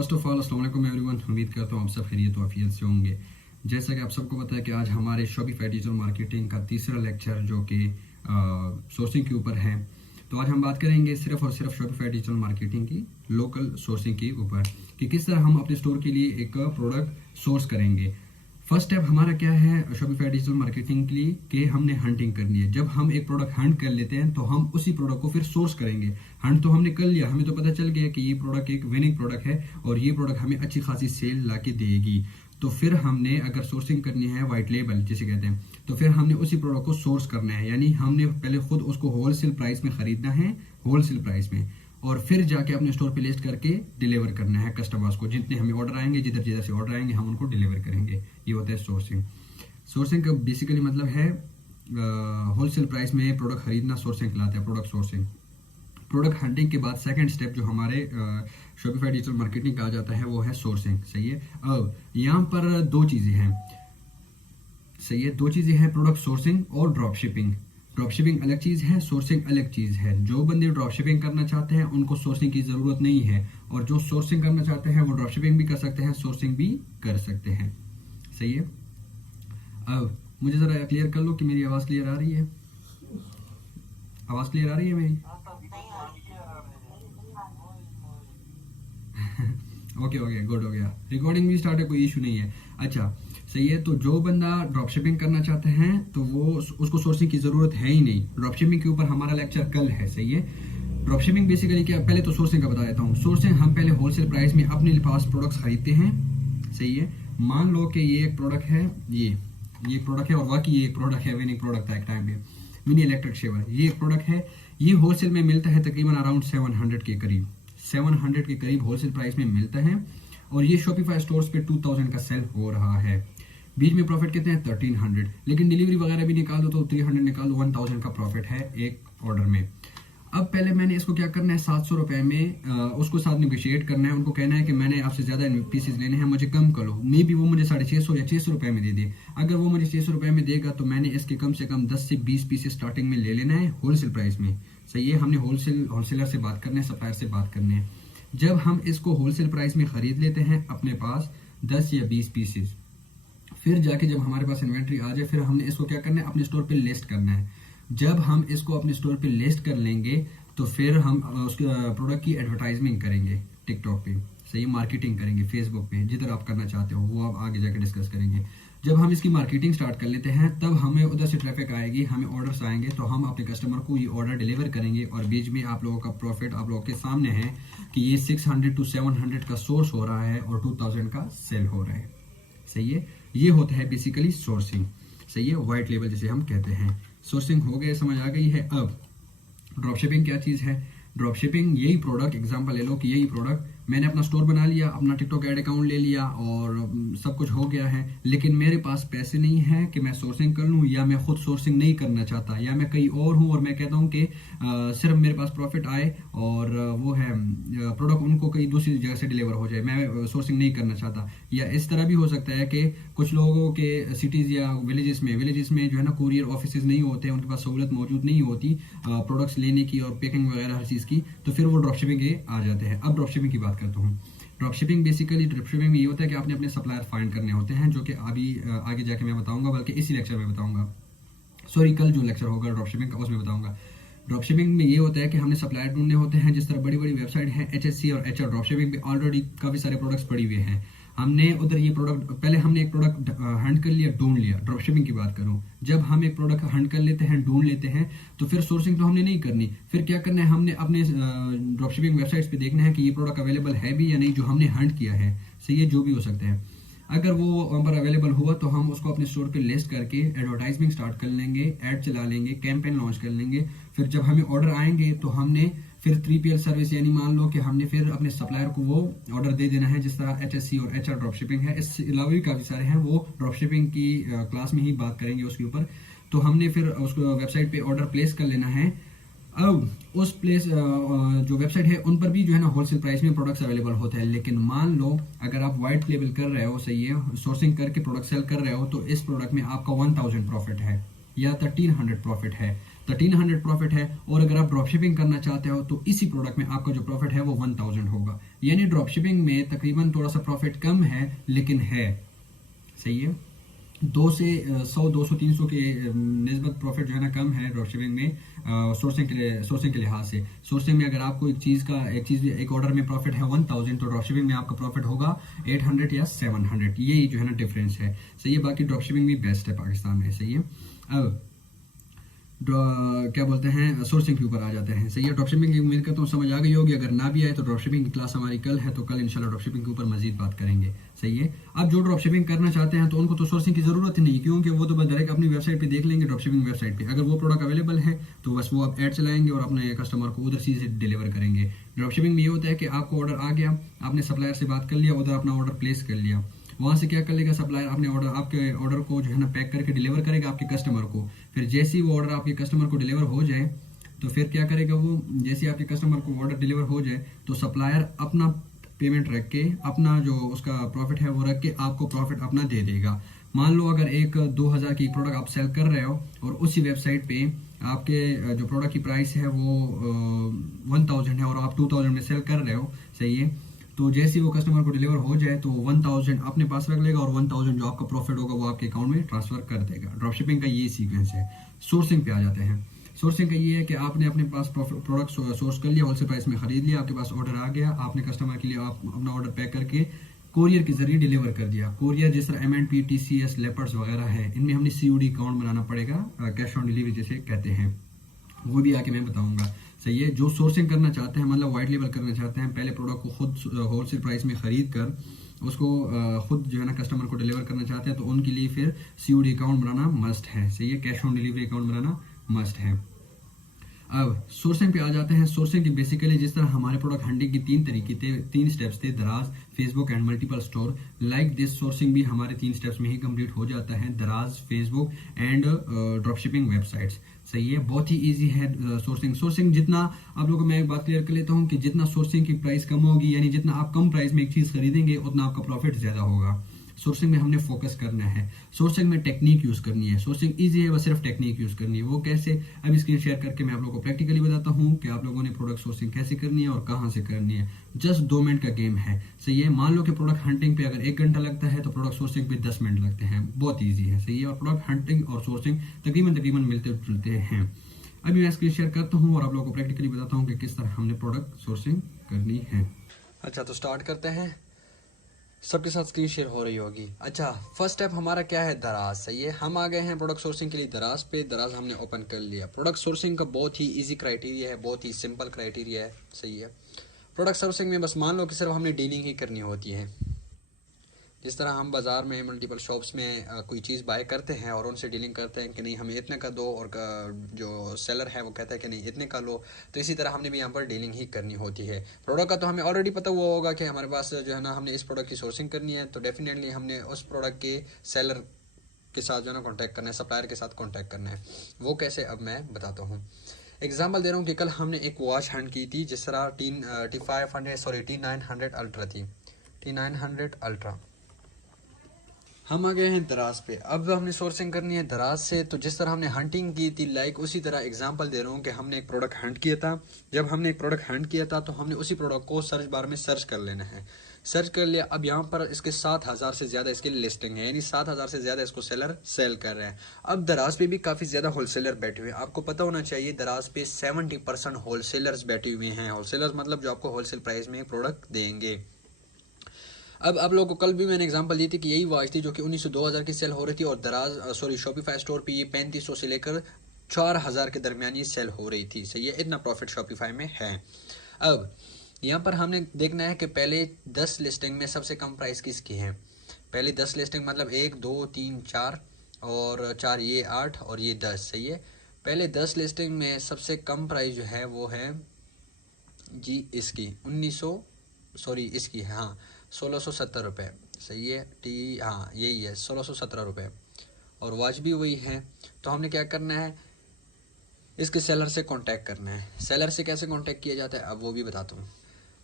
First of all अस्सलाम वालेकुम everyone. उम्मीद करता हूँ आप सब खैरियत और आफियत से होंगे। जैसा कि आप सबको पता है कि आज हमारे शॉपिफाई डिजिटल मार्केटिंग का तीसरा लेक्चर जो कि सोर्सिंग के ऊपर है। तो आज हम बात करेंगे सिर्फ और सिर्फ शॉपिफाई डिजिटल मार्केटिंग की लोकल सोर्सिंग के ऊपर कि किस तरह हम अपने स्टोर के लिए एक प्रोडक्ट सोर्स करेंगे। फर्स्ट स्टेप हमारा क्या है शॉपिफाई डिजिटल मार्केटिंग के लिए कि हमने हंटिंग करनी है। जब हम एक प्रोडक्ट हंट कर लेते हैं तो हम उसी प्रोडक्ट को फिर सोर्स करेंगे। हंट तो हमने कर लिया, हमें तो पता चल गया कि ये प्रोडक्ट एक विनिंग प्रोडक्ट है और ये प्रोडक्ट हमें अच्छी खासी सेल ला के देगी। तो फिर हमने अगर सोर्सिंग करनी है वाइट लेबल जिसे कहते हैं, तो फिर हमने उसी प्रोडक्ट को सोर्स करना है, यानी हमने पहले खुद उसको होलसेल प्राइस में खरीदना है, होलसेल प्राइस में, और फिर जाके अपने स्टोर पे लिस्ट करके डिलीवर करना है कस्टमर्स को। जितने हमें ऑर्डर आएंगे, जिधर जिधर से ऑर्डर आएंगे हम उनको डिलीवर करेंगे। ये होता है सोर्सिंग। सोर्सिंग का बेसिकली मतलब है होलसेल प्राइस में प्रोडक्ट खरीदना, सोर्सिंग कहलाता है प्रोडक्ट सोर्सिंग। प्रोडक्ट हंटिंग के बाद सेकंड स्टेप जो हमारे शॉपिफाई डिजिटल मार्केटिंग का आ जाता है वो है सोर्सिंग। सही है। अब यहाँ पर दो चीजें हैं। सही है, दो चीजें हैं, प्रोडक्ट सोर्सिंग और ड्रॉप शिपिंग। ड्रॉप शिपिंग अलग चीज है, सोर्सिंग अलग चीज है। जो बंदे ड्रॉप शिपिंग करना चाहते हैं उनको सोर्सिंग की जरूरत नहीं है, और जो सोर्सिंग करना चाहते हैं वो ड्रॉप शिपिंग भी कर सकते हैं, सोर्सिंग भी कर सकते हैं। सही है। अब मुझे जरा क्लियर कर लो कि मेरी आवाज क्लियर आ रही है। आवाज क्लियर आ रही है मेरी? ओके ओके, गुड, हो गया। रिकॉर्डिंग भी स्टार्ट है, कोई इशू नहीं है। अच्छा, सही है। तो जो बंदा ड्रॉप शिपिंग करना चाहते हैं तो वो उसको सोर्सिंग की जरूरत है ही नहीं। ड्रॉप शिपिंग के ऊपर हमारा लेक्चर कल है। सही है। ड्रॉप शिपिंग बेसिकली क्या, पहले तो सोर्सिंग का बता देता हूँ। सोर्सिंग हम पहले होलसेल प्राइस में अपने पास प्रोडक्ट्स खरीदते हैं। सही है। मान लो कि ये एक प्रोडक्ट है, ये प्रोडक्ट है, और वाकई ये एक प्रोडक्ट है, विनिंग प्रोडक्ट था एक टाइम पे, मिनी इलेक्ट्रिक शेवर। ये एक प्रोडक्ट है, ये होलसेल में मिलता है तकरीबन अराउंड 700 के करीब, 700 के करीब होलसेल प्राइस में मिलता है, और ये शॉपिफाई स्टोर्स पे 2000 का सेल हो रहा है। बीच में प्रॉफिट कितने हैं? 1300, लेकिन डिलीवरी वगैरह भी निकाल दो तो 300 निकाल दो, 1000 का प्रॉफिट है एक ऑर्डर में। अब पहले मैंने इसको क्या करना है, 700 रुपए में उसको साथ निगोशिएट करना है। उनको कहना है कि मैंने आपसे ज्यादा पीसेस लेने हैं, मुझे कम कर लो। मे बी वो मुझे 650 या 600 रुपए में दे दे। अगर वो मुझे 600 रुपए में देगा तो मैंने इसके कम से कम 10 से 20 पीसेस स्टार्टिंग में ले लेना है होलसेल प्राइस में। सही है। हमने होलसेलर से बात करना है, सप्लायर से बात करनी है। जब हम इसको होलसेल प्राइस में खरीद लेते हैं अपने पास 10 या 20 पीसेस, फिर जाके जब हमारे पास इन्वेंट्री आ जाए, फिर हमने इसको क्या करना है, अपने स्टोर पे लिस्ट करना है। जब हम इसको अपने स्टोर पे लिस्ट कर लेंगे तो फिर हम उसके प्रोडक्ट की एडवर्टाइजमेंट करेंगे टिकटॉक पे। सही, मार्केटिंग करेंगे फेसबुक पे, जिधर आप करना चाहते हो वो आप आगे जाके डिस्कस करेंगे। जब हम इसकी मार्केटिंग स्टार्ट कर लेते हैं तब हमें उधर से ट्रैफिक आएगी, हमें ऑर्डर्स आएंगे, तो हम अपने कस्टमर को ये ऑर्डर डिलीवर करेंगे। और बीच में आप लोगों का प्रॉफिट आप लोगों के सामने है कि ये 600 to 700 का सोर्स हो रहा है और 2000 का सेल हो रहा है। सही है। ये होता है बेसिकली सोर्सिंग। सही है। व्हाइट लेबल जिसे हम कहते हैं। सोर्सिंग हो गए, समझ आ गई है। अब ड्रॉप शिपिंग क्या चीज है? ड्रॉप शिपिंग यही प्रोडक्ट, एग्जांपल ले लो कि यही प्रोडक्ट मैंने अपना स्टोर बना लिया, अपना टिकटॉक ऐड अकाउंट ले लिया और सब कुछ हो गया है, लेकिन मेरे पास पैसे नहीं है कि मैं सोर्सिंग कर लूं, या मैं खुद सोर्सिंग नहीं करना चाहता, या मैं कहीं और हूं और मैं कहता हूं कि सिर्फ मेरे पास प्रॉफिट आए और वो है प्रोडक्ट उनको कहीं दूसरी जगह से डिलीवर हो जाए, मैं सोर्सिंग नहीं करना चाहता। या इस तरह भी हो सकता है कि कुछ लोगों के सिटीज या विलेजेस में जो है ना कुरियर ऑफिस नहीं होते, उनके पास सहूलत मौजूद नहीं होती प्रोडक्ट्स लेने की और पैकिंग वगैरह हर चीज की, तो फिर वो ड्रॉप शिपिंग के आ जाते हैं। अब ड्रॉप शिपिंग की बात करता हूँ। Drop shipping basically, drop shipping में ये होता है कि आपने अपने सप्लायर फाइंड करने होते हैं, जो कि अभी आगे जाके मैं बताऊंगा, बल्कि इसी लेक्चर में बताऊंगा। सॉरी, कल जो लेक्चर होगा ड्रॉप शिपिंग का उसमें बताऊंगा। ड्रॉप शिपिंग में ये होता है कि हमने सप्लायर ढूंढने होते हैं। जिस तरह बड़ी बड़ी वेबसाइट है HSC और HR, ड्रॉप शिपिंग में ऑलरेडी काफी सारे प्रोडक्ट्स पड़े हुए हैं। हमने उधर ये प्रोडक्ट, पहले हमने एक प्रोडक्ट हंट कर लिया, ढूंढ लिया। ड्रॉप शिपिंग की बात करूं, जब हम एक प्रोडक्ट हंट कर लेते हैं, ढूंढ लेते हैं, तो फिर सोर्सिंग तो हमने नहीं करनी। फिर क्या करना है, हमने अपने ड्रॉप शिपिंग वेबसाइट्स पे देखना है कि ये प्रोडक्ट अवेलेबल है भी या नहीं, जो हमने हंट किया है। सही है, जो भी हो सकता है। अगर वो वहां पर अवेलेबल हुआ तो हम उसको अपने स्टोर पे लिस्ट करके एडवर्टाइजमेंट स्टार्ट कर लेंगे, एड चला लेंगे, कैंपेन लॉन्च कर लेंगे। फिर जब हमें ऑर्डर आएंगे तो हमने फिर 3PL सर्विस, यानी मान लो कि हमने फिर अपने सप्लायर को वो ऑर्डर दे देना है, जिस तरह HSC और HR ड्रॉप शिपिंग है। इसके अलावा भी काफी सारे हैं, वो ड्रॉप शिपिंग की क्लास में ही बात करेंगे उसके ऊपर। तो हमने फिर उसको वेबसाइट पे ऑर्डर प्लेस कर लेना है। अब उस प्लेस जो वेबसाइट है उन पर भी जो है ना होलसेल प्राइस में प्रोडक्ट्स अवेलेबल होते हैं। लेकिन मान लो अगर आप व्हाइट लेबल कर रहे हो, सही है, सोर्सिंग करके प्रोडक्ट सेल कर रहे हो, तो इस प्रोडक्ट में आपका 1000 प्रॉफिट है या 1300 प्रॉफिट है, 1300 प्रॉफिट है। और अगर आप ड्रॉप शिपिंग करना चाहते हो तो इसी प्रोडक्ट में आपका जो प्रॉफिट है वो 1000 होगा। यानी ड्रॉप शिपिंग में तकरीबन थोड़ा सा प्रॉफिट कम है, लेकिन है, सही है। 100 200 300 के निस्बत प्रॉफिट जो है ना कम है ड्रॉप शिपिंग में, सोर्सिंग के लिहाज से। सोर्सिंग में अगर आपको एक ऑर्डर में प्रॉफिट है 1000, तो ड्रॉप शिपिंग में आपका प्रॉफिट होगा 800 या 700, यही जो है ना डिफरेंस है, सही है। बाकी ड्रॉप शिपिंग भी बेस्ट है पाकिस्तान में, सही है। अब क्या बोलते हैं, सोर्सिंग के ऊपर आ जाते हैं, सही है। ड्रॉपशिपिंग की उम्मीद करता हूँ समझ आ गई होगी, अगर ना भी आए तो ड्रॉपशिपिंग की क्लास हमारी कल है, तो कल इंशाल्लाह ड्रॉपशिपिंग के ऊपर मजीद बात करेंगे, सही है। अब जो ड्रॉपशिपिंग करना चाहते हैं तो उनको तो सोर्सिंग की जरूरत ही नहीं, क्योंकि वो तो बस डायरेक्ट अपनी वेबसाइट पे देख लेंगे, ड्रॉपशिपिंग वेबसाइट पे अगर वो प्रोडक्ट अवेलेबल है तो बस वो आप ऐड चलाएंगे और अपने कस्टमर को उधर से डिलीवर करेंगे। ड्रॉपशिपिंग में ये होता है कि आपको ऑर्डर आ गया, आपने सप्लायर से बात कर लिया, उधर अपना ऑर्डर प्लेस कर लिया, वहां से क्या कर लेगा सप्लायर, आपके ऑर्डर को जो है ना पैक करके डिलीवर करेगा आपके कस्टमर को। फिर जैसे ही वो ऑर्डर आपके कस्टमर को डिलीवर हो जाए, तो फिर क्या करेगा वो, जैसे आपके कस्टमर को ऑर्डर डिलीवर हो जाए तो सप्लायर अपना पेमेंट रख के, अपना जो उसका प्रॉफिट है वो रख के आपको प्रॉफिट अपना दे देगा। मान लो अगर एक 2000 की प्रोडक्ट आप सेल कर रहे हो और उसी वेबसाइट पे आपके जो प्रोडक्ट की प्राइस है वो 1000 है और आप 2000 में सेल कर रहे हो, सही है। तो जैसे ही वो कस्टमर को डिलीवर हो जाए तो 1000 अपने पास रख लेगा और 1000 जो आपका प्रॉफिट होगा वो आपके अकाउंट में ट्रांसफर कर देगा। ड्रॉपशिपिंग का ये सीक्वेंस है। सोर्सिंग पे आ जाते हैं। सोर्सिंग का ये है कि आपने अपने पास प्रोडक्ट सोर्स कर लिया, होलसेल प्राइस में खरीद लिया, आपके पास ऑर्डर आ गया, आपने कस्टमर के लिए आप अपना ऑर्डर पैक करके कोरियर के जरिए डिलीवर कर दिया। कोरियर जिस तरह MNP, TCS, लेपर्ड्स वगैरह है, इनमें हमने COD अकाउंट बनाना पड़ेगा, कैश ऑन डिलीवरी जिसे कहते हैं, वो भी आके मैं बताऊंगा, सही है। जो सोर्सिंग करना चाहते हैं, मतलब वाइट लेबल करना चाहते हैं, पहले प्रोडक्ट को खुद होलसेल प्राइस में खरीद कर उसको खुद जो है ना कस्टमर को डिलीवर करना चाहते हैं, तो उनके लिए फिर COD अकाउंट बनाना मस्ट है, सही है। Cash on delivery account banana must है। अब सोर्सिंग पे आ जाते हैं। सोर्सिंग की बेसिकली जिस तरह हमारे प्रोडक्ट हंटिंग की 3 तरीके थे, 3 स्टेप्स थे, दराज, Facebook and multiple store, like this sourcing भी हमारे 3 स्टेप्स में ही कंप्लीट हो जाता है, दराज, फेसबुक एंड ड्रॉपशिपिंग वेबसाइट्स, सही है। बहुत ही इजी है सोर्सिंग जितना आप लोगों को मैं एक बात क्लियर कर लेता हूँ कि जितना सोर्सिंग की प्राइस कम होगी, यानी जितना आप कम प्राइस में एक चीज खरीदेंगे उतना आपका प्रॉफिट ज्यादा होगा। सोर्सिंग में हमने फोकस करना है, सोर्सिंग में टेक्निक यूज करनी है। सोर्सिंग इजी है, बस सिर्फ टेक्निक यूज करनी है। वो कैसे, अभी स्क्रीन शेयर करके मैं आप लोगों को प्रैक्टिकली बताता हूँ कि आप लोगों ने प्रोडक्ट सोर्सिंग कैसे करनी है और कहाँ से करनी है। जस्ट 2 मिनट का गेम है, सही है। मान लो कि प्रोडक्ट हंटिंग पे अगर 1 घंटा लगता है तो प्रोडक्ट सोर्सिंग पे 10 मिनट लगते हैं, बहुत ईजी है, सही है। और प्रोडक्ट हंटिंग और सोर्सिंग तकरीबन मिलते जुलते हैं। अभी मैं स्क्रीन शेयर करता हूँ और आप लोगों को प्रैक्टिकली बताता हूँ कि किस तरह हमने प्रोडक्ट सोर्सिंग करनी है। अच्छा, तो स्टार्ट करते हैं। सबके साथ स्क्रीन शेयर हो रही होगी। अच्छा, फर्स्ट स्टेप हमारा क्या है, दराज, सही है। हम आ गए हैं प्रोडक्ट सोर्सिंग के लिए दराज पे। दराज हमने ओपन कर लिया। प्रोडक्ट सोर्सिंग का बहुत ही इजी क्राइटेरिया है, बहुत ही सिंपल क्राइटेरिया है, सही है। प्रोडक्ट सोर्सिंग में बस मान लो कि सिर्फ हमने डीलिंग ही करनी होती है। जिस तरह हम बाजार में मल्टीपल शॉप्स में कोई चीज़ बाय करते हैं और उनसे डीलिंग करते हैं कि नहीं हमें इतने का दो, और जो सेलर है वो कहता है कि नहीं इतने का लो, तो इसी तरह हमने भी यहाँ पर डीलिंग ही करनी होती है। प्रोडक्ट का तो हमें ऑलरेडी पता हुआ होगा कि हमारे पास जो है ना हमने इस प्रोडक्ट की सोर्सिंग करनी है, तो डेफिनेटली हमने उस प्रोडक्ट के सेलर के साथ जो है ना कॉन्टैक्ट करना है, सप्लायर के साथ कॉन्टैक्ट करना है। वो कैसे, अब मैं बताता हूँ। एग्जाम्पल दे रहा हूँ कि कल हमने एक वॉच हैंड की थी, जिस तरह T900 अल्ट्रा थी, T900 अल्ट्रा। हम आ गए हैं दराज पे। अब हमने सोर्सिंग करनी है दराज से। तो जिस तरह हमने हंटिंग की थी, लाइक उसी तरह एग्जांपल दे रहा हूँ कि हमने एक प्रोडक्ट हंट किया था। जब हमने एक प्रोडक्ट हंट किया था तो हमने उसी प्रोडक्ट को सर्च बार में सर्च कर लेना है। सर्च कर लिया। अब यहाँ पर इसके 7000 से ज्यादा इसकी लिस्टिंग है, यानी 7000 से ज्यादा इसको सेलर सेल कर रहे हैं। अब दराज पे भी काफी ज्यादा होलसेलर बैठे हुए हैं। आपको पता होना चाहिए दराज पे 70% होलसेलर्स बैठे हुए हैं। होलसेलर्स मतलब जो आपको होलसेल प्राइस में प्रोडक्ट देंगे। अब आप लोगों को कल भी मैंने एग्जांपल दी थी कि यही वॉच थी जो कि 1900-2000 की सेल हो रही थी, और दराज शॉपिफाई स्टोर पे ये 3500 से लेकर 4000 के दरमियान ये सेल हो रही थी, सही है। इतना प्रॉफिट शॉपिफाई में है। अब यहाँ पर हमने देखना है कि पहले 10 लिस्टिंग में सबसे कम प्राइस किसकी है। पहले 10 लिस्टिंग मतलब 1 2 3 4 और 4 ये 8 और ये 10, सही है। पहले 10 लिस्टिंग में सबसे कम प्राइस जो है वो है जी इसकी 1670 रुपये, सही है। हाँ यही है 1617 रुपये, और वॉच भी वही है। तो हमने क्या करना है, इसके सेलर से कांटेक्ट करना है। सेलर से कैसे कांटेक्ट किया जाता है अब वो भी बताता हूँ।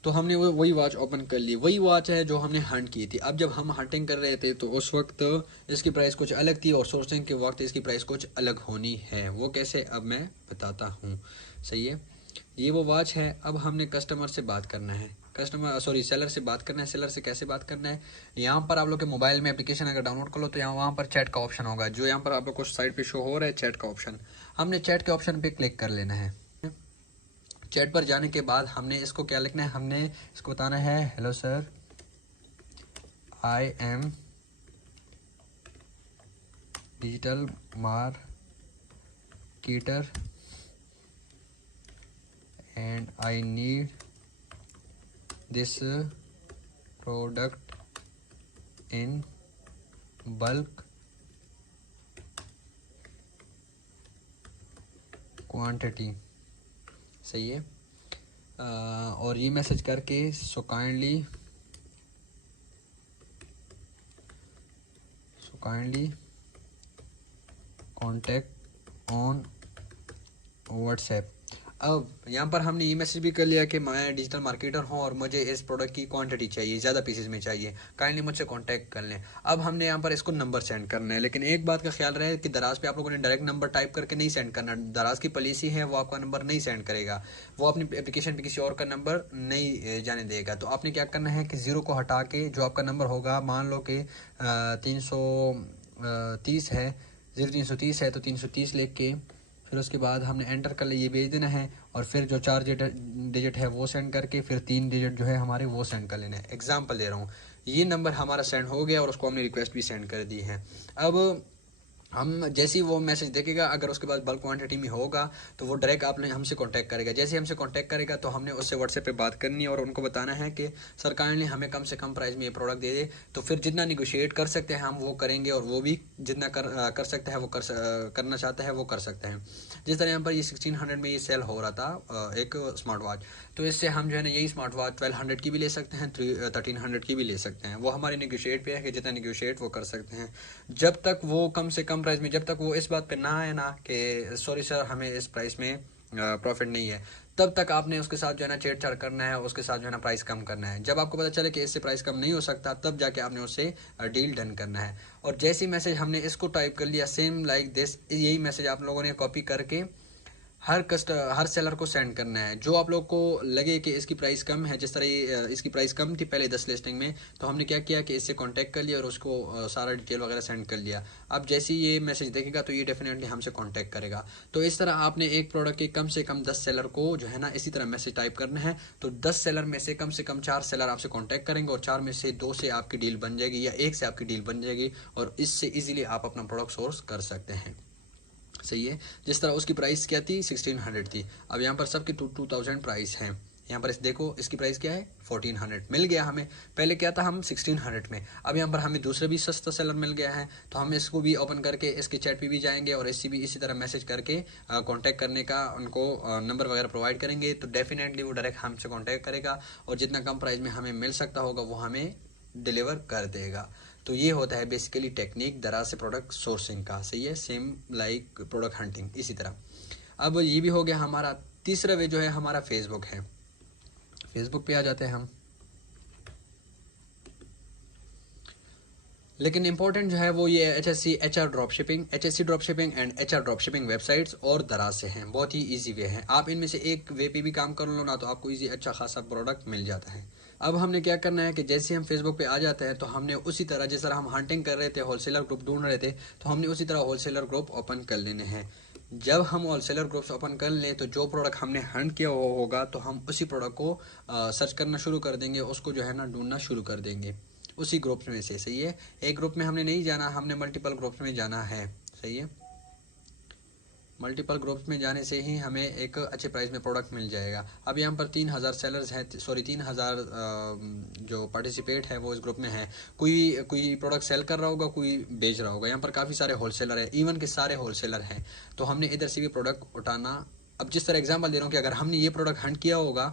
तो हमने वही वॉच ओपन कर ली। वही वॉच है जो हमने हंट की थी। अब जब हम हंटिंग कर रहे थे तो उस वक्त इसकी प्राइस कुछ अलग थी और सोर्सिंग के वक्त इसकी प्राइस कुछ अलग होनी है। वो कैसे, अब मैं बताता हूँ, सही है। ये वो वॉच है। अब हमने कस्टमर से बात करना है। कस्टमर सॉरी सेलर से बात करना है। सेलर से कैसे बात करना है, यहाँ पर आप लोग के मोबाइल में एप्लीकेशन अगर डाउनलोड कर लो तो यहाँ वहाँ पर चैट का ऑप्शन होगा, जो यहाँ पर आप लोग को साइड पे शो हो रहा है चैट का ऑप्शन। हमने चैट के ऑप्शन पे क्लिक कर लेना है। चैट पर जाने के बाद हमने इसको क्या लिखना है, हमने इसको बताना है hello sir I am digital marketer and I need this product in bulk quantity। सही है। और ये मैसेज करके so kindly contact on WhatsApp. अब यहाँ पर हमने ये मैसेज भी कर लिया कि मैं डिजिटल मार्केटर हूँ और मुझे इस प्रोडक्ट की क्वांटिटी चाहिए, ज़्यादा पीसेस में चाहिए, काइंडली मुझसे कांटेक्ट कर लें। अब हमने यहाँ पर इसको नंबर सेंड करना है, लेकिन एक बात का ख्याल रहे कि दराज पे आप लोगों ने डायरेक्ट नंबर टाइप करके नहीं सेंड करना। दराज की पॉलिसी है वो आपका नंबर नहीं सेंड करेगा, वो अपनी एप्लीकेशन पर किसी और का नंबर नहीं जाने देगा। तो आपने क्या करना है कि 0 को हटा के जो आपका नंबर होगा, मान लो कि 330 है, 0330 है तो 330 लिख के फिर उसके बाद हमने एंटर कर लिया, ये भेज देना है। और फिर जो 4 डिजिट है वो सेंड करके फिर 3 डिजिट जो है हमारे वो सेंड कर लेना है। एग्जाम्पल दे रहा हूँ, ये नंबर हमारा सेंड हो गया और उसको हमने रिक्वेस्ट भी सेंड कर दी है। अब हम जैसे ही वो मैसेज देखेगा, अगर उसके बाद बल्क क्वांटिटी में होगा तो वो डायरेक्ट आपने हमसे कांटेक्ट करेगा। जैसे ही हमसे कांटेक्ट करेगा तो हमने उससे व्हाट्सएप पे बात करनी है और उनको बताना है कि सरकार ने हमें कम से कम प्राइस में ये प्रोडक्ट दे दे। तो फिर जितना निगोशिएट कर सकते हैं हम वो करेंगे, और वो भी जितना कर सकता है वो करना चाहता है वो कर सकते हैं। जिस तरह यहाँ पर ये 1600 में ये सेल हो रहा था एक स्मार्ट वॉच, तो इससे हम जो है ना यही स्मार्ट वॉच 1200 की भी ले सकते हैं, 1300 की भी ले सकते हैं। वो हमारे निगोशिएट पे है कि जितना निगोशिएट वो कर सकते हैं। जब तक वो कम से कम प्राइस में, जब तक वो इस बात पे ना आए ना कि सॉरी सर हमें इस प्राइस में प्रॉफिट नहीं है, तब तक आपने उसके साथ जो है ना छेड़छाड़ करना है, उसके साथ जो है ना प्राइस कम करना है। जब आपको पता चले कि इससे प्राइस कम नहीं हो सकता, तब जाके आपने उससे डील डन करना है। और जैसे ही मैसेज हमने इसको टाइप कर लिया, सेम लाइक दिस, यही मैसेज आप लोगों ने कॉपी करके हर सेलर को सेंड करना है। जो आप लोग को लगे कि इसकी प्राइस कम है, जिस तरह इसकी प्राइस कम थी पहले 10 लिस्टिंग में, तो हमने क्या किया कि इससे कांटेक्ट कर लिया और उसको सारा डिटेल वगैरह सेंड कर लिया। अब जैसे ही ये मैसेज देखेगा तो ये डेफिनेटली हमसे कांटेक्ट करेगा। तो इस तरह आपने एक प्रोडक्ट के कम से कम 10 सेलर को जो है ना इसी तरह मैसेज टाइप करना है। तो 10 सेलर में से कम 4 सेलर आपसे कॉन्टैक्ट करेंगे और 4 में से 2 से आपकी डील बन जाएगी या 1 से आपकी डील बन जाएगी, और इससे ईजिली आप अपना प्रोडक्ट सोर्स कर सकते हैं। सही है। जिस तरह उसकी प्राइस क्या थी, 1600 थी। अब यहाँ पर सबकी 2000 प्राइस है। यहाँ पर देखो इसकी प्राइस क्या है, 1400 मिल गया हमें। पहले क्या था, हम 1600 में। अब यहाँ पर हमें दूसरा भी सस्ता सेलर मिल गया है, तो हम इसको भी ओपन करके इसके चैट पे भी जाएंगे और इससे भी इसी तरह मैसेज करके कांटेक्ट करने का उनको नंबर वगैरह प्रोवाइड करेंगे। तो डेफिनेटली वो डायरेक्ट हमसे कांटेक्ट करेगा और जितना कम प्राइस में हमें मिल सकता होगा वो हमें डिलीवर कर देगा। तो ये होता है बेसिकली टेक्निक दराज से प्रोडक्ट सोर्सिंग का। सही है, सेम लाइक प्रोडक्ट हंटिंग इसी तरह। अब ये भी हो गया हमारा। तीसरा वे जो है हमारा फेसबुक है। फेसबुक पे आ जाते हैं हम। लेकिन इंपॉर्टेंट जो है वो ये HSC HR drop shipping, HSC drop shipping and HR drop shipping websites और दराज से हैं। बहुत ही इजी वे है, आप इनमें से एक वे पे भी काम कर लो ना तो आपको इजी अच्छा खासा प्रोडक्ट मिल जाता है। अब हमने क्या करना है कि जैसे हम फेसबुक पे आ जाते हैं तो हमने उसी तरह, जिस तरह हम हंटिंग कर रहे थे, होलसेलर ग्रुप ढूंढ रहे थे, तो हमने उसी तरह होलसेलर ग्रुप ओपन कर लेने हैं। जब हम होलसेलर ग्रुप्स ओपन कर लें तो जो प्रोडक्ट हमने हंट किया होगा तो हम उसी प्रोडक्ट को सर्च करना शुरू कर देंगे, उसको जो है ना ढूंढना शुरू कर देंगे उसी ग्रुप्स में से। सही है, एक ग्रुप में हमने नहीं जाना, हमने मल्टीपल ग्रुप्स में जाना है। सही है, मल्टीपल ग्रुप्स में जाने से ही हमें एक अच्छे प्राइस में प्रोडक्ट मिल जाएगा। अब यहाँ पर 3000 सेलर्स हैं, सॉरी 3000 जो पार्टिसिपेट है वो इस ग्रुप में है। कोई प्रोडक्ट सेल कर रहा होगा, कोई बेच रहा होगा। यहाँ पर काफ़ी सारे होलसेलर है, इवन के सारे होलसेलर हैं। तो हमने इधर से भी प्रोडक्ट उठाना। अब जिस तरह एग्जांपल दे रहा हूँ कि अगर हमने ये प्रोडक्ट हंट किया होगा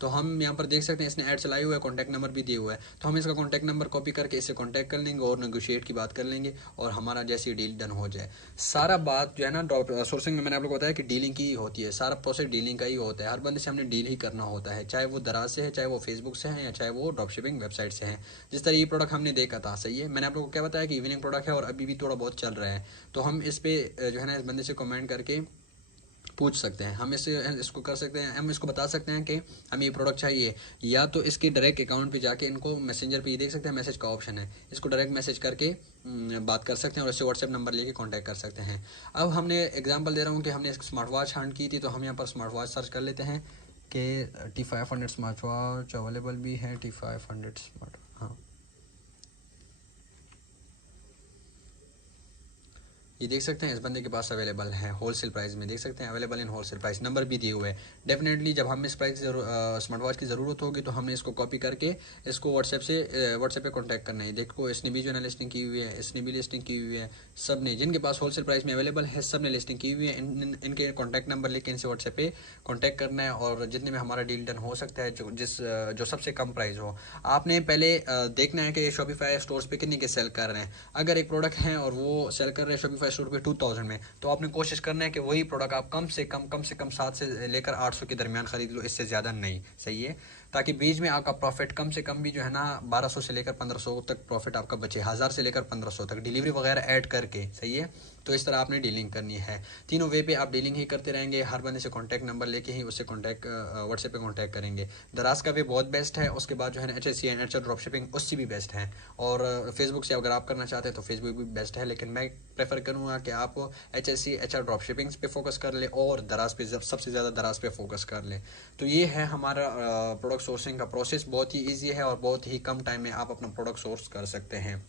तो हम यहाँ पर देख सकते हैं इसने ऐड चलाई हुआ है, कॉन्टैक्ट नंबर भी दिए हुआ है, तो हम इसका कॉन्टैक्ट नंबर कॉपी करके इससे कॉन्टैक्ट कर लेंगे और नेगोशिएट की बात कर लेंगे और हमारा जैसी डील डन हो जाए। सारा बात जो है ना ड्रॉप सोर्सिंग में मैंने आप लोग को बताया कि डीलिंग की ही होती है, सारा प्रोसेस डीलिंग का ही होता है। हर बंदे से हमने डील ही करना होता है, चाहे वो दराज से है, चाहे वो फेसबुक से है, या चाहे वो ड्रॉप शिपिंग वेबसाइट से है। जिस तरह ये प्रोडक्ट हमने देखा था, सही है, मैंने आप लोग को क्या बताया कि इवनिंग प्रोडक्ट है और अभी भी थोड़ा बहुत चल रहा है। तो हम इस पर जो है ना इस बंदे से कमेंट करके पूछ सकते हैं। हम इसको कर सकते हैं, हम इसको बता सकते हैं कि हमें ये प्रोडक्ट चाहिए, या तो इसके डायरेक्ट अकाउंट पे जाके इनको मैसेंजर पे ये देख सकते हैं मैसेज का ऑप्शन है, इसको डायरेक्ट मैसेज करके बात कर सकते हैं और इससे व्हाट्सएप नंबर लेके कांटेक्ट कर सकते हैं। अब हमने एग्जांपल दे रहा हूँ कि हमने एक स्मार्ट वॉच हंट की थी, तो हम यहाँ पर स्मार्ट वॉच सर्च कर लेते हैं कि T500 स्मार्ट वॉच अवेलेबल भी है, T500 स्मार्ट, हाँ ये देख सकते हैं इस बंदे के पास अवेलेबल है होलसेल प्राइस में, देख सकते हैं available in wholesale price, number भी दिए हुए हैं। डेफिनेटली जब हमें इस प्राइस स्मार्ट वॉच की ज़रूरत होगी तो हमने इसको कॉपी करके इसको व्हाट्सएप पे कांटेक्ट करना है। देखो इसने भी जो है लिस्टिंग की हुई है, इसने भी लिस्टिंग की हुई है, सब ने जिनके पास होलसेल प्राइस में अवेलेबल है सब ने लिस्टिंग की हुई है। इनके कॉन्टैक्ट नंबर लेके इनसे व्हाट्सएप पे कॉन्टैक्ट करना है और जितने में हमारा डील डन हो सकता है, जो सबसे कम प्राइस हो। आपने पहले देखना है कि शॉपिफाई स्टोर्स पे कितने के सेल कर रहे हैं। अगर एक प्रोडक्ट है और वो सेल कर रहे हैं शॉपिफाई स्टोर पे 2000 में, तो आपने कोशिश करना है कि वही प्रोडक्ट आप कम से कम 7 से लेकर 800 के दरमियान खरीद लो, इससे ज़्यादा नहीं। सही है, ताकि बीच में आपका प्रॉफिट कम से कम भी जो है ना 1200 से लेकर 1500 तक प्रॉफिट आपका बचे, 1000 से लेकर 1500 तक डिलीवरी वगैरह ऐड करके। सही है, तो इस तरह आपने डीलिंग करनी है। तीनों वे पे आप डीलिंग ही करते रहेंगे, हर बंदे से कॉन्टैक्ट नंबर लेके ही उससे कॉन्टैक्ट व्हाट्सएप पे कॉन्टैक्ट करेंगे। दराज का वे बहुत बेस्ट है, उसके बाद जो है HSC and HR drop shipping उससे भी बेस्ट है, और फेसबुक से अगर आप करना चाहते हैं तो फेसबुक भी बेस्ट है, लेकिन मैं प्रेफर करूँगा कि आप HSC एचआर ड्रॉप शिपिंग पे फोकस कर ले और दराज पे सबसे ज़्यादा दराज पे फोकस कर ले। तो ये है हमारा प्रोडक्ट सोर्सिंग का प्रोसेस, बहुत ही ईजी है और बहुत ही कम टाइम में आप अपना प्रोडक्ट सोर्स कर सकते हैं।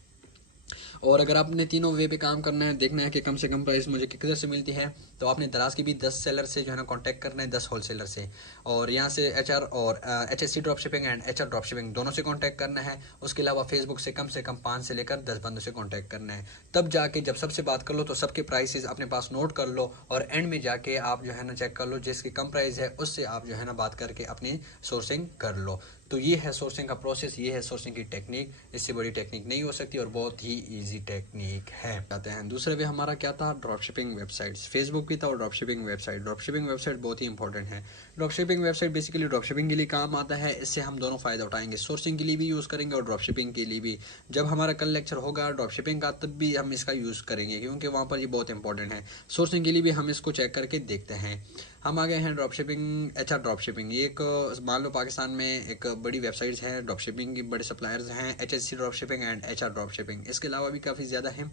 और अगर आपने तीनों वे पे काम करना है, देखना है कि कम से कम प्राइस मुझे किधर से मिलती है, तो आपने दराज की भी 10 सेलर से जो है ना कांटेक्ट करना है, 10 होलसेलर से, और यहाँ से एचआर और HSC drop shipping and HR drop shipping दोनों से कांटेक्ट करना है। उसके अलावा फेसबुक से कम 5 से लेकर 10 बंदों से कांटेक्ट करना है। तब जाके जब सबसे बात कर लो तो सबके प्राइसेस अपने पास नोट कर लो, और एंड में जाके आप जो है ना चेक कर लो जिसकी कम प्राइस है उससे आप जो है ना बात करके अपनी सोर्सिंग कर लो। तो ये है सोर्सिंग का प्रोसेस, ये है सोर्सिंग की टेक्निक, इससे बड़ी टेक्निक नहीं हो सकती और बहुत ही इजी टेक्निक है। आते हैं दूसरे वे हमारा क्या था, ड्रॉप शिपिंग वेबसाइट्स। फेसबुक की था और drop shipping website. Drop shipping website बहुत ही इंपॉर्टेंट है। Drop shipping website basically drop shipping के लिए काम आता है, इससे हम दोनों फायदा उठाएंगे, सोर्सिंग के लिए भी यूज़ करेंगे और ड्रॉप शिपिंग के लिए भी। जब हमारा कल लेक्चर होगा ड्रॉप शिपिंग का तब भी हम इसका यूज़ करेंगे, क्योंकि वहाँ पर ये बहुत इंपॉर्टेंट है। सोर्सिंग के लिए भी हम इसको चेक करके देखते हैं। हम आ गए हैं drop shipping, HR drop shipping. ये एक मान लो पाकिस्तान में एक बड़ी वेबसाइट्स है ड्रॉप शिपिंग की, बड़े सप्लायर्स हैं, HSC drop shipping and HR drop shipping. इसके अलावा भी काफ़ी ज़्यादा हैं,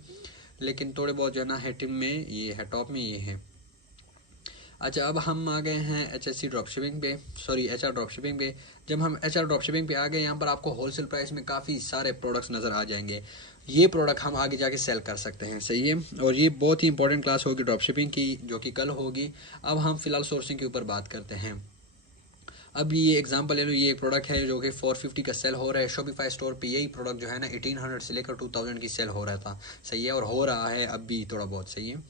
लेकिन थोड़े बहुत जो है ना है टीम में ये है, टॉप में ये है। अच्छा, अब हम आ गए हैं HSC ड्रॉप शिपिंग पे, सॉरी एचआर ड्रॉप शिपिंग पे। जब हम एचआर ड्रॉप शिपिंग पे आ गए, यहाँ पर आपको होलसेल प्राइस में काफ़ी सारे प्रोडक्ट्स नज़र आ जाएंगे। ये प्रोडक्ट हम आगे जाके सेल कर सकते हैं। सही है, और ये बहुत ही इंपॉर्टेंट क्लास होगी ड्रॉप शिपिंग की, जो कि कल होगी। अब हम फिलहाल सोर्सिंग के ऊपर बात करते हैं। अब ये एग्जांपल ले लो, ये एक प्रोडक्ट है जो कि 450 का सेल हो रहा है शॉपिफाई स्टोर पे। यही प्रोडक्ट जो है ना 1800 से लेकर 2000 की सेल हो रहा था। सही है, और हो रहा है अब भी थोड़ा बहुत। सही है,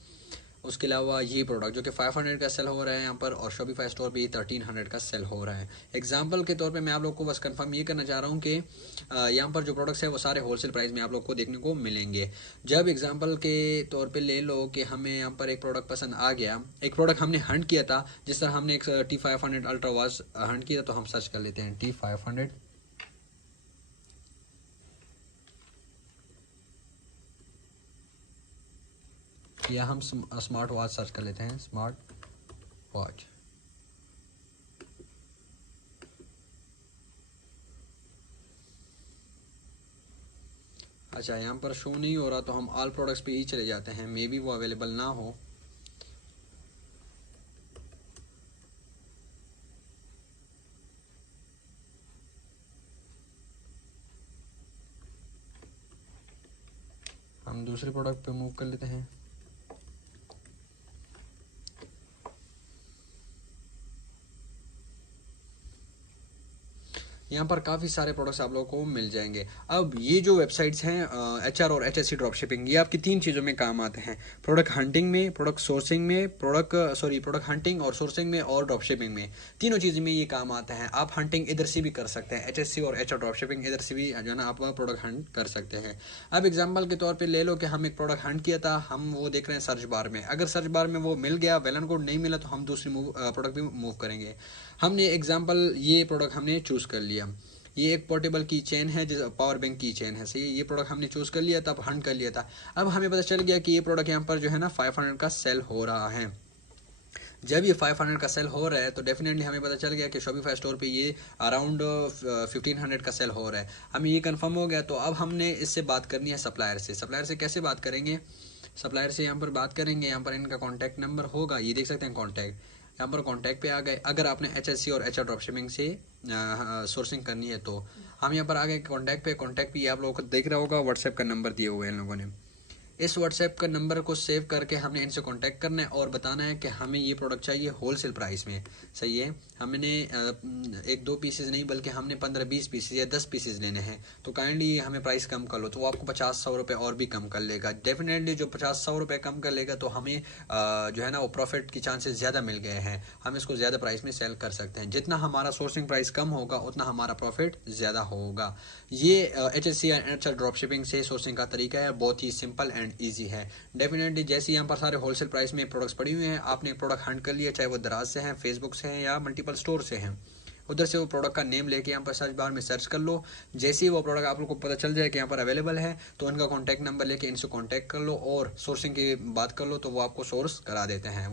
उसके अलावा ये प्रोडक्ट जो कि 500 का सेल हो रहा है यहाँ पर, और शॉपिफाई स्टोर पे 1300 का सेल हो रहा है। एग्जांपल के तौर पे मैं आप लोग को बस कंफर्म ये करना चाह रहा हूँ कि यहाँ पर जो प्रोडक्ट्स है वो सारे होलसेल प्राइस में आप लोग को देखने को मिलेंगे। जब एग्जांपल के तौर पे ले लो कि हमें यहाँ पर एक प्रोडक्ट पसंद आ गया, एक प्रोडक्ट हमने हंट किया था, जिस तरह हमने एक T500 अल्ट्रा वॉच हंट किया, तो हम सर्च कर लेते हैं T500। या हम स्मार्ट वॉच सर्च कर लेते हैं, स्मार्ट वॉच। अच्छा, यहाँ पर शो नहीं हो रहा, तो हम ऑल प्रोडक्ट्स पे ही चले जाते हैं, मे बी वो अवेलेबल ना हो। हम दूसरे प्रोडक्ट पे मूव कर लेते हैं। यहाँ पर काफ़ी सारे प्रोडक्ट्स आप लोगों को मिल जाएंगे। अब ये जो वेबसाइट्स हैं एचआर और HSC ड्रॉप शिपिंग, ये आपकी 3 चीज़ों में काम आते हैं, प्रोडक्ट हंटिंग में, प्रोडक्ट सोर्सिंग में, प्रोडक्ट हंटिंग और सोर्सिंग में, और ड्रॉप शिपिंग में। तीनों चीज़ों में ये काम आता है। आप हंटिंग इधर से भी कर सकते हैं, HSC और एचआर ड्रॉप शिपिंग इधर से भी जो है ना आप प्रोडक्ट हंट कर सकते हैं। अब एग्जाम्पल के तौर पर ले लो कि हम एक प्रोडक्ट हंट किया था, हम वो देख रहे हैं सर्च बार में। अगर सर्च बार में वो मिल गया, वेल एंड गुड, नहीं मिला तो हम दूसरी प्रोडक्ट भी मूव करेंगे। हमने एग्जाम्पल ये प्रोडक्ट हमने चूज़ कर लिया, ये एक पोर्टेबल की चेन है, जिस पावर बैंक की चेन है। सही है, ये प्रोडक्ट हमने चूज़ कर लिया, तब हंट कर लिया था। अब हमें पता चल गया कि ये प्रोडक्ट यहाँ पर जो है ना 500 का सेल हो रहा है। जब ये 500 का सेल हो रहा है तो डेफिनेटली हमें पता चल गया कि शॉपिफाई स्टोर पे ये अराउंड 1500 का सेल हो रहा है, हमें ये कंफर्म हो गया। तो अब हमने इससे बात करनी है सप्लायर से। सप्लायर से कैसे बात करेंगे? सप्लायर से यहाँ पर बात करेंगे, यहाँ पर इनका कॉन्टैक्ट नंबर होगा, ये देख सकते हैं कॉन्टैक्ट, यहाँ पर कॉन्टैक्ट पे आ गए। अगर आपने HSC और HR ड्रॉपशिपिंग से सोर्सिंग करनी है तो हम यहाँ पर आ गए कॉन्टैक्ट पे। कॉन्टैक्ट पे ये आप लोगों को देख रहा होगा व्हाट्सएप का नंबर दिए हुए हैं इन लोगों ने। इस व्हाट्सएप का नंबर को सेव करके हमने इनसे कांटेक्ट करना है और बताना है कि हमें ये प्रोडक्ट चाहिए होलसेल प्राइस में। सही है, हमने एक दो पीसेज नहीं बल्कि हमने 15-20 पीसेज या 10 पीसेज लेने हैं, तो काइंडली हमें प्राइस कम कर लो। तो वो आपको 50-100 रुपये और भी कम कर लेगा। डेफिनेटली जो 50-100 रुपये कम कर लेगा तो हमें जो है ना वो प्रॉफिट की चांसेस ज़्यादा मिल गए हैं, हम इसको ज़्यादा प्राइस में सेल कर सकते हैं। जितना हमारा सोर्सिंग प्राइस कम होगा उतना हमारा प्रॉफिट ज़्यादा होगा। ये HSC and HR drop shipping से सोर्सिंग का तरीका है, बहुत ही सिंपल एंड ईजी है। डेफिनेटली जैसे यहाँ पर सारे होलसेल प्राइस में प्रोडक्ट्स पड़ी हुए हैं, आपने एक प्रोडक्ट हंट कर लिया, चाहे वो दराज से हैं, फेसबुक से हैं या मल्टीपल स्टोर से हैं, उधर से वो प्रोडक्ट का नेम लेके यहाँ पर सर्च बार में सर्च कर लो। जैसे ही वो प्रोडक्ट आप लोग को पता चल जाए कि यहाँ पर अवेलेबल है तो उनका कॉन्टैक्ट नंबर लेके इनसे कॉन्टैक्ट कर लो और सोर्सिंग की बात कर लो, तो वो आपको सोर्स करा देते हैं।